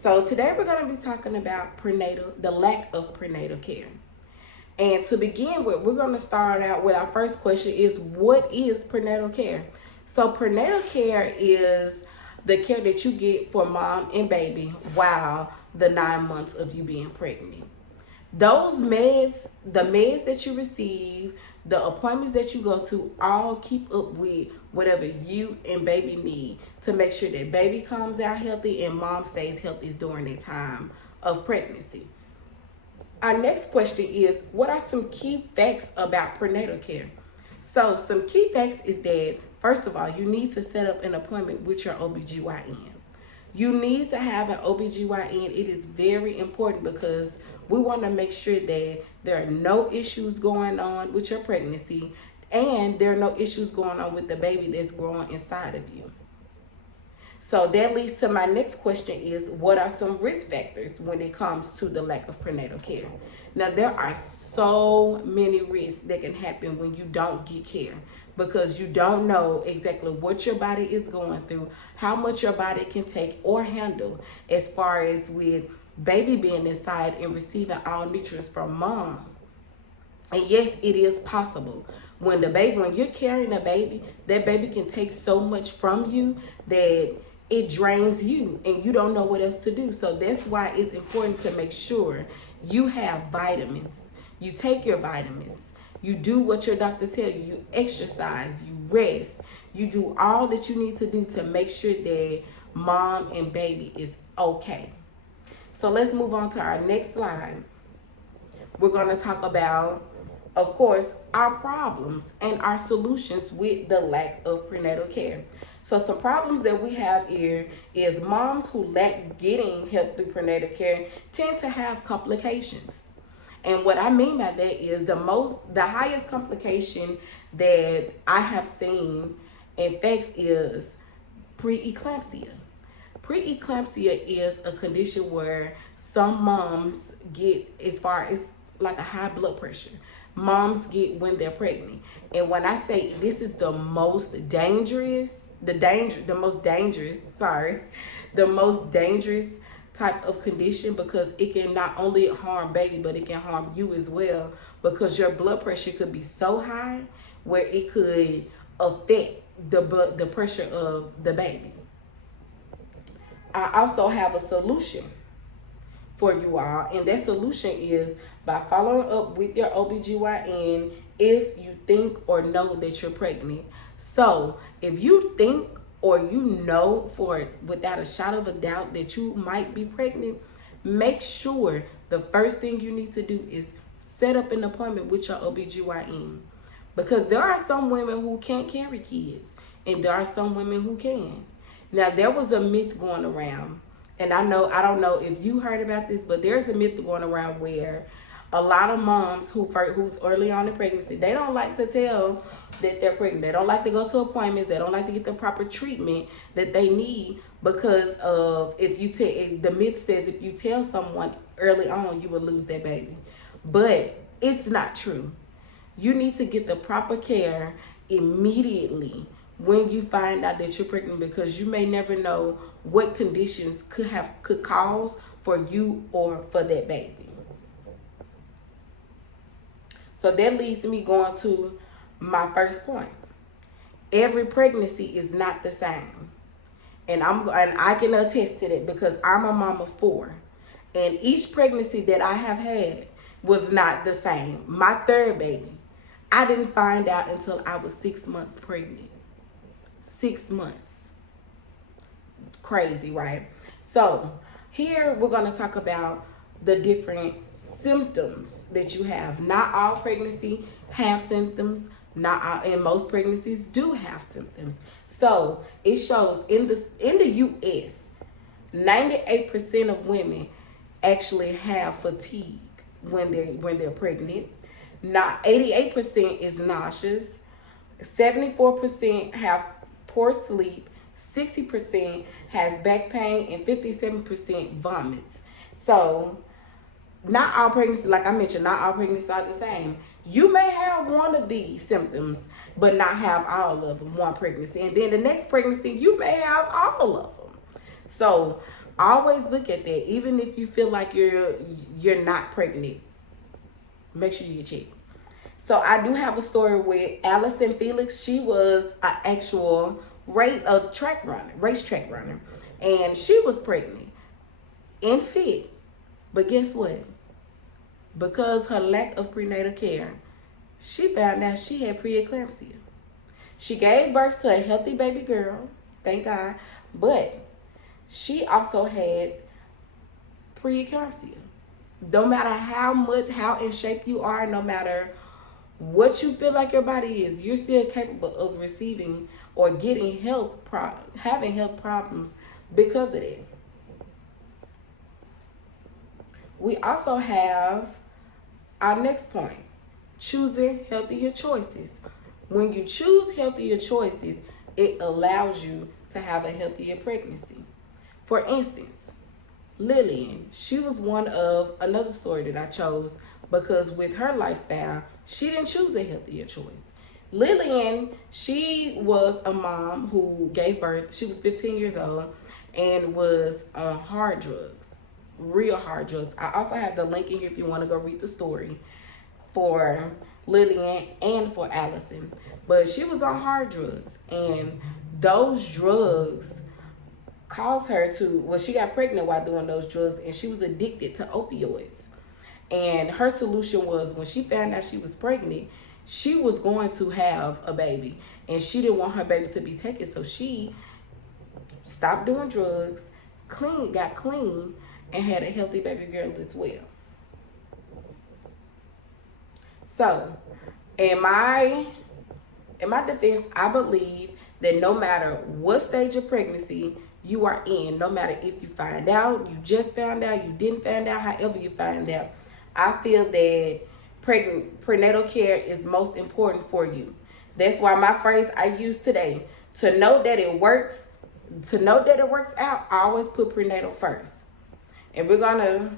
So today we're going to be talking about the lack of prenatal care. And to begin with, we're going to start out with our first question is, what is prenatal care? So prenatal care is the care that you get for mom and baby while the 9 months of you being pregnant. Those meds, the meds that you receive, the appointments that you go to, all keep up with whatever you and baby need to make sure that baby comes out healthy and mom stays healthy during the time of pregnancy. Our next question is, what are some key facts about prenatal care? So some key facts is that, first of all, you need to set up an appointment with your OBGYN. You need to have an OBGYN. It is very important because we want to make sure that there are no issues going on with your pregnancy and there are no issues going on with the baby that's growing inside of you. So that leads to my next question is, what are some risk factors when it comes to the lack of prenatal care? Now, there are so many risks that can happen when you don't get care because you don't know exactly what your body is going through, how much your body can take or handle as far as with baby being inside and receiving all nutrients from mom. And yes, it is possible. When you're carrying a baby, that baby can take so much from you that it drains you and you don't know what else to do. So that's why it's important to make sure you have vitamins. You take your vitamins. You do what your doctor tells you. You exercise, you rest. You do all that you need to do to make sure that mom and baby is okay. So let's move on to our next slide. We're going to talk about, of course, our problems and our solutions with the lack of prenatal care. So some problems that we have here is moms who lack getting help through prenatal care tend to have complications. And what I mean by that is the highest complication that I have seen in fact is preeclampsia. Preeclampsia is a condition where some moms get as far as like a high blood pressure. Moms get when they're pregnant. And when I say this is the most dangerous type of condition, because it can not only harm baby, but it can harm you as well, because your blood pressure could be so high where it could affect the pressure of the baby. I also have a solution for you all, and that solution is by following up with your OBGYN if you think or know that you're pregnant. So if you think or you know without a shadow of a doubt that you might be pregnant, make sure the first thing you need to do is set up an appointment with your OBGYN, because there are some women who can't carry kids and there are some women who can. Now, there was a myth going around, and I don't know if you heard about this, but there's a myth going around where a lot of moms who's early on in pregnancy, they don't like to tell that they're pregnant. They don't like to go to appointments. They don't like to get the proper treatment that they need because of the myth says if you tell someone early on, you will lose that baby. But it's not true. You need to get the proper care immediately when you find out that you're pregnant, because you may never know what conditions could cause for you or for that baby. So that leads me going to my first point. Every pregnancy is not the same. And I can attest to that because I'm a mom of 4. And each pregnancy that I have had was not the same. My third baby, I didn't find out until I was 6 months pregnant. 6 months. Crazy, right? So here we're going to talk about the different symptoms that you have. Not all pregnancy have symptoms. And most pregnancies do have symptoms. So it shows in the U.S., 98% of women actually have fatigue when they're pregnant. Not 88% is nauseous. 74% have poor sleep. 60% has back pain, and 57% vomits. So not all pregnancies, like I mentioned, not all pregnancies are the same. You may have one of these symptoms, but not have all of them one pregnancy. And then the next pregnancy, you may have all of them. So Always look at that. Even if you feel like you're not pregnant, make sure you get checked. So I do have a story with Allison Felix. She was an actual racetrack runner, and she was pregnant and fit. But guess what? Because her lack of prenatal care, she found out she had preeclampsia. She gave birth to a healthy baby girl, thank God, but she also had preeclampsia. No matter how in shape you are, no matter what you feel like your body is, you're still capable of receiving or getting having health problems because of it. We also have our next point, choosing healthier choices. When you choose healthier choices, it allows you to have a healthier pregnancy. For instance, Lillian, she was one of another story that I chose because with her lifestyle, she didn't choose a healthier choice. Lillian, she was a mom who gave birth. She was 15 years old and was on hard drugs, real hard drugs. I also have the link in here if you want to go read the story for Lillian and for Allison. But she was on hard drugs, and those drugs caused her to, well, she got pregnant while doing those drugs, and she was addicted to opioids. And her solution was, when she found out she was pregnant, she was going to have a baby, and she didn't want her baby to be taken, so she stopped doing drugs, got clean, and had a healthy baby girl as well. So, in my defense, I believe that no matter what stage of pregnancy you are in, no matter if you find out, you just found out, you didn't find out, however you find out, I feel that prenatal care is most important for you. That's why my phrase I use today, to know that it works out, I always put prenatal first. And we're gonna